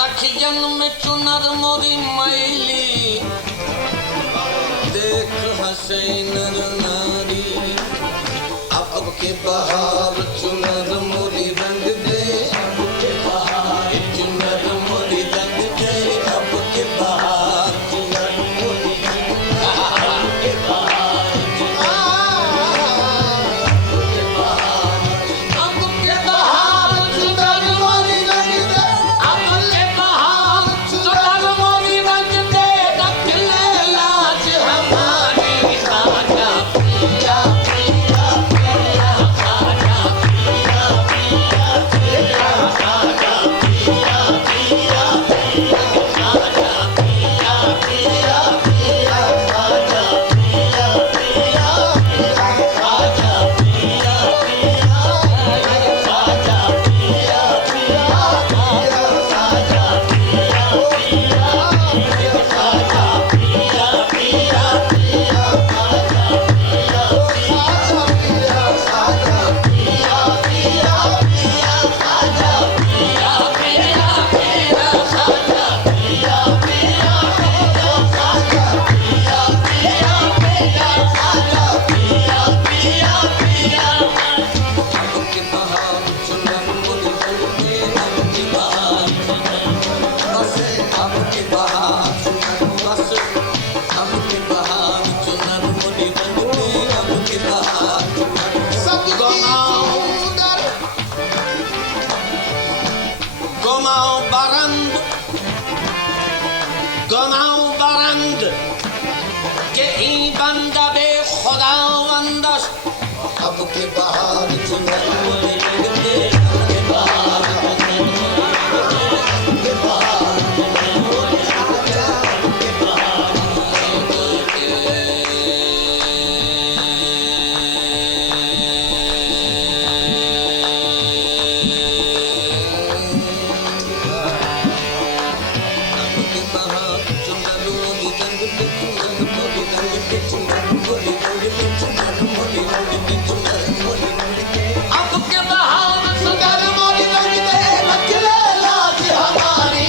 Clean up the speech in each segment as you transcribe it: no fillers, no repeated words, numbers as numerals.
सखियन में चुनर मोरी मैली देख हंसे नर नारी अब के बहार चुनर मोरी रंग दे अब के बहार चुनर मोरी रंग दे अब के बहार चुनर मोरी अब के बहार گناه برند که این بنده به خداوند است اب که بهار چنان موری که بهار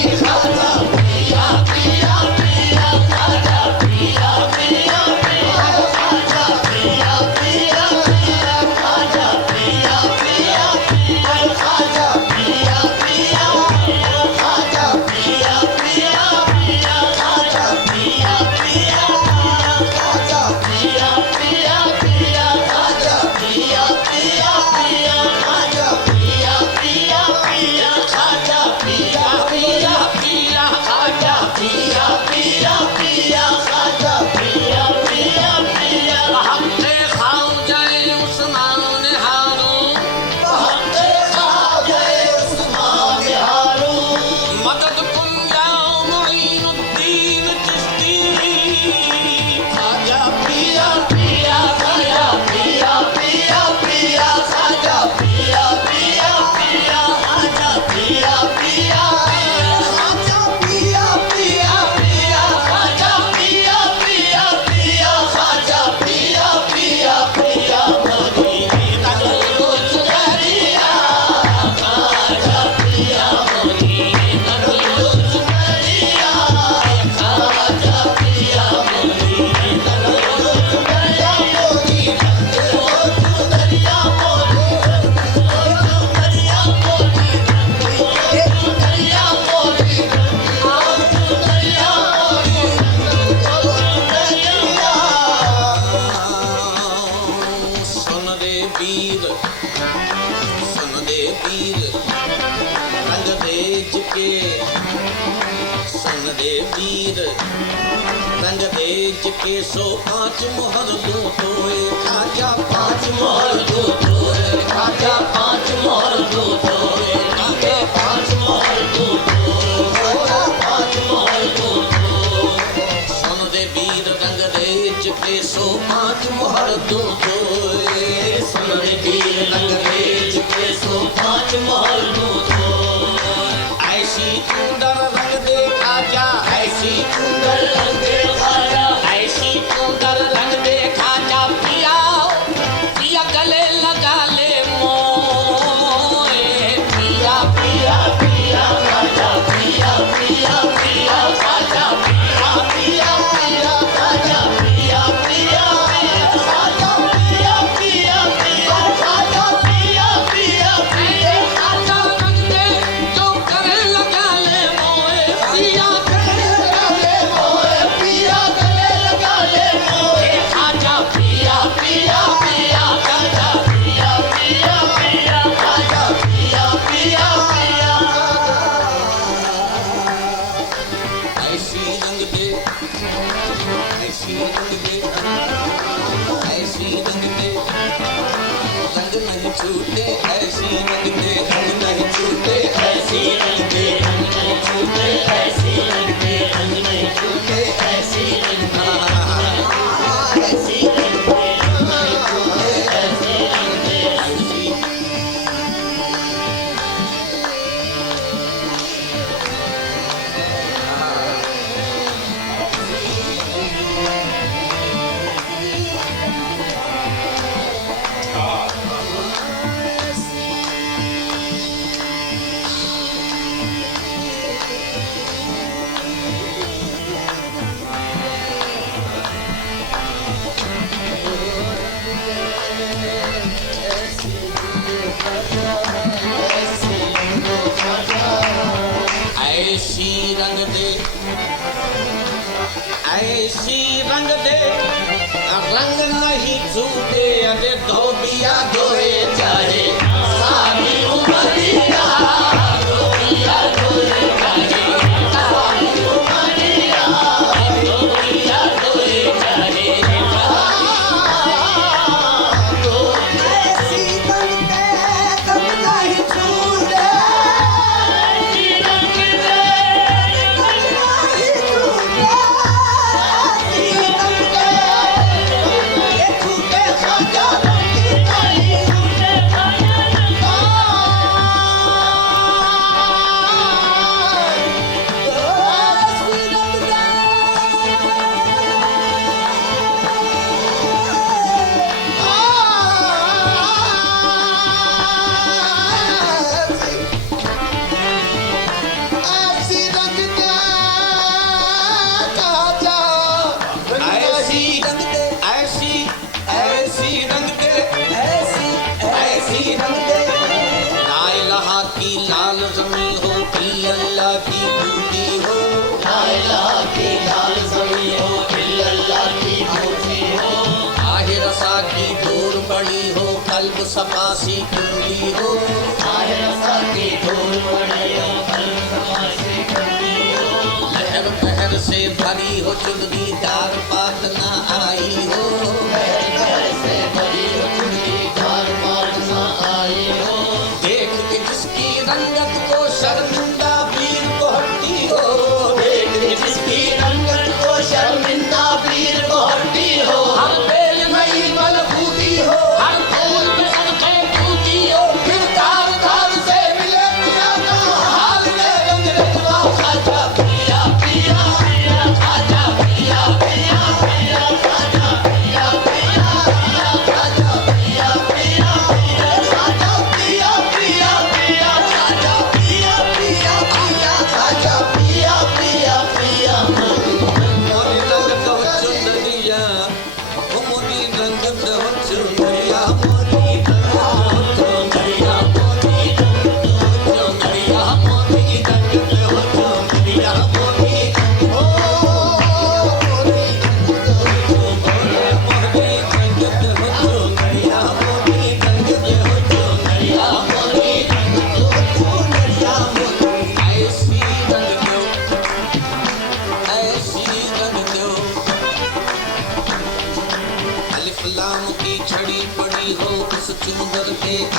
Piya piya piya piya रंग दे चिके सो पांच मोहर दो तोए खाजा पांच मोहर दो तोए खाजा पांच मोहर दो तोए खाजा पांच मोहर दो खाजा पांच मोहर दो सुन दे वीर रंग दे चिके सो पांच मोहर दो तोए सुन दे वीर रंग दे चिके सो पांच मोहर दो ऐसी सुंदर रंग दे खाजा ऐसी सुंदर रंग दे खाजा ऐसी सुंदर रंग दे खाजा पिया पिया गले लगा ले मोए पिया पिया पिया खाजा पिया पिया पिया खाजा पिया पिया पिया खाजा पिया पिया खाजा पिया पिया पिया खाजा पिया पिया पिया खाजा रंग दे जो करे लगा ले मोए पिया गले लगा ले मोए पिया गले लगा ले मोए खाजा पिया पिया पिया खाजा पिया पिया पिया खाजा पिया पिया पिया ऐसी रंग दे ऐसी रंग दे ऐसी रंग दे रंग नहीं छूटे ऐसी रंग दे रंग नहीं छूटे ऐसी रंग दे रंग नहीं छूटे ऐसी रंग दे रंग नहीं छूटे ऐसी रंग दे ऐसी रंग दे रंग नहीं छूटे ऐसी रंग दे ऐसी ऐसी रंग दे ऐसी रंग दे रंग नहीं छूटे अरे धोबिया धोए चाहे सारी उमरिया धोबिया धोए चाहे सारी उमरिया धोबिया धोए चाहे ऐसी रंग दे कब नहीं छूटे ऐसी रंग दे कब नहीं छूटे ऐसी रंग दे ये छूटे खाजा रंगी नहीं छूटे खाजा रंगी ऐसी रंग ऐसी रंग दे खाजा ऐसी रंग दे ऐसी ऐसी रंग दे ऐसी ऐसी रंग दे ला इलाहा की लाल जमी हो कि अल्लाह की बूटी हो ला इलाहा की लाल जमी हो कि अल्लाह की बूटी हो आहे रसा की दूर बड़ी हो कल्ब सफासी कुंडी हो आहे रसा की दूर बड़ी हो कल्ब सफासी कुंडी हो लहर पहर से भरी हो चुनरी दार पात ना आई हो लहर पहर से भरी हो चुनरी दार पात ना आई हो देख के जिसकी रंगत को शर्मिंदा वीर को हट्टी हो देख के जिसकी रंगत को शर्मिंदा वीर को हट्टी हो हर बेल नई बलबूती हो हर फूल में सदके पूती हो फिर तार तार से मिले पिया का हाल में रंग रचवा खाजा पिया पिया पिया खाजा पिया पिया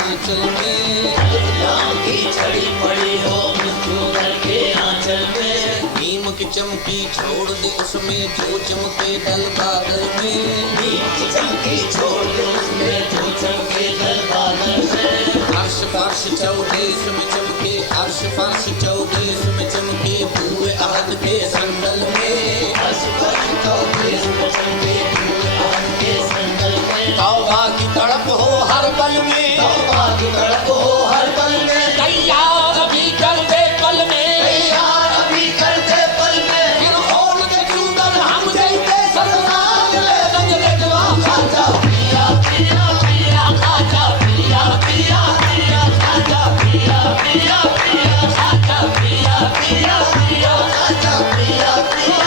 आंचल में राम की छड़ी पड़ी हो मृत्युंजय के आंचल में। नीम की चमकी छोड़ दे उसमें जो चमके दल बादल में। नीम की चमकी छोड़ दे उसमें जो चमके दल बादल में। अर्श फर्श चौदेश में चमके अर्श फर्श चौदेश में चमके पूरे आहद के संदल में। अर्श फर्श चौदेश में चमके पूरे आहद के संदल में। तौबा की तड़प हो हर पल में। तौबा की तड़प हो हर पल में। तैयार अभी कर दे पल में। तैयार अभी कर दे पल में। फिर खोल के चूदन हम जैसे सरनाम ले रंग रजवा खाजा पिया पिया पिया खाजा पिया पिया पिया खाजा पिया पिया पिया खाजा पिया पिया पिया खाजा पिया पिया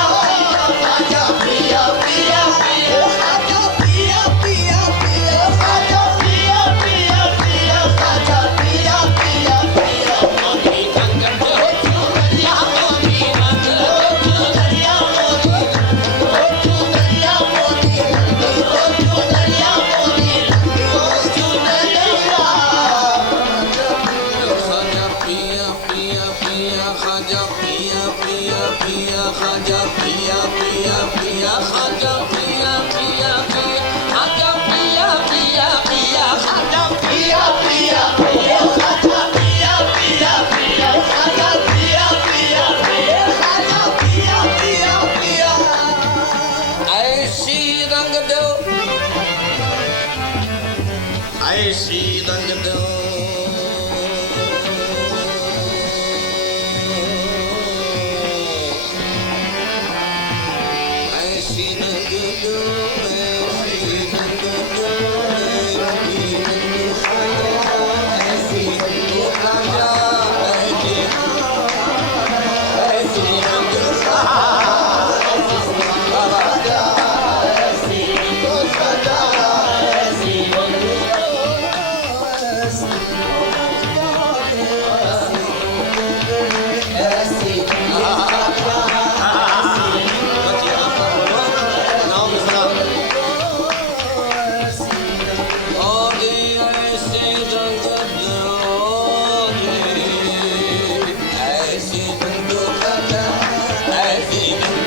खाजा पिया पिया पिया खाजा पिया पिया पिया खाजा पिया पिया पिया खाजा पिया पिया पिया मोदी रंग हो चूदरिया मोदी रंग हो चुनरिया मोदी चुनरिया मोदी चुनरिया मोदी चुनरिया। खाजा पिया पिया पिया खाजा पिया पिया पिया खाजा पिया पिया पिया खाजा पिया पिया पिया खाजा पिया पिया पिया खाजा पिया पिया पिया खाजा पिया पिया पिया खाजा पिया पिया पिया खाजा पिया पिया पिया ऐसी रंग दो ऐसी रंग दो ऐसी रंग दो ऐसी रंग दो ऐसी रंग राजा ऐसी रंग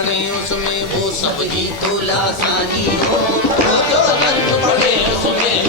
बने उसमें वो सब ही तो लासानी हो, वो जो रंग बने उसमें